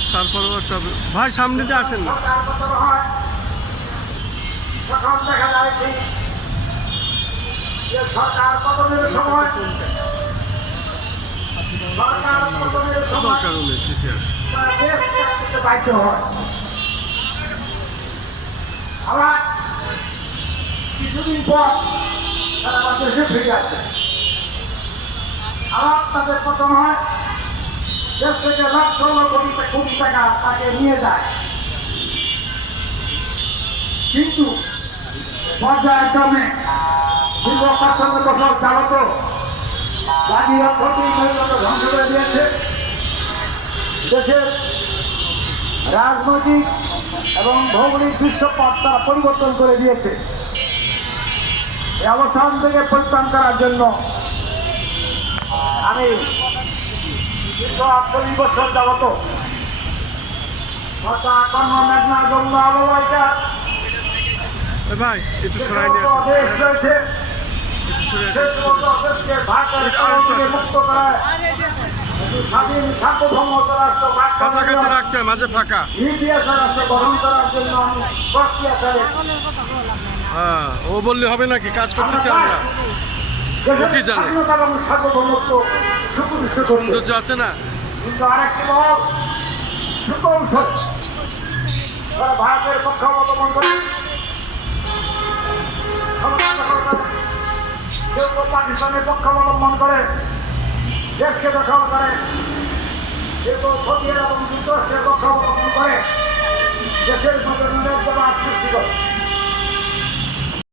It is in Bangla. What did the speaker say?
যাক, তারপরেও একটা ভাই সামনে দিয়ে আসেন না। তখন দেখা যায় কি যে সরকার পতনের সময় দরকার নেই, ঠিকই আছে। তারা দেশ ত্যাগ করতে বাধ্য হয়। আবার কিছুদিন পর তারা আবার দেশে ফিরে আসে। আবার তাদের পতন হয়, দেশ থেকে লক্ষ কোটি টাকা তাকে নিয়ে যায়। কিন্তু পর্যায়ক্রমে দীর্ঘ ৫৫ বছর যাবত জাতীয় অর্থনীতি ধ্বংস করে দিয়েছে। দেশের রাজনৈতিক এবং ভৌগোলিক দৃশ্যপট তারা পরিবর্তন করে দিয়েছে। এই অবস্থান থেকে পরিত্রাণ করার জন্য আমি দীর্ঘ ৪৮ বছর যাবত কর্ম মেঘনা যমুনা অববাহিকা ভাই একটু সরাই নিয়ে আসেন, দেশ রয়েছে, একটু সরে আসেন। দেশকে ভারতের মুক্ত করায় স্বাধীন সার্বভৌমত্ব রাষ্ট্র কাছাকাছি রাখতে হয়, মাঝে ফাঁকা। ইতিহাস রাষ্ট্র গঠন করার জন্য আমি প্রক্রিয়া চালাই। হ্যাঁ, ও বললে হবে নাকি? কাজ করতে চান না? কি জানে? স্বাধীনতা এবং সার্বভৌমত্ব সুপ্রতিষ্ঠিত করতে। সৌন্দর্য আছে না? কিন্তু আরেকটি মত সুকৌশল তারা ভারতের পক্ষ অবলম্বন করে, কেউ কেউ পাকিস্তানের পক্ষ অবলম্বন করে দেশকে দখল করে, কেউ কেউ সৌদি আরব এবং যুক্তরাষ্ট্রের পক্ষ অবলম্বন করে দেশের মধ্যে সৃষ্টি করে।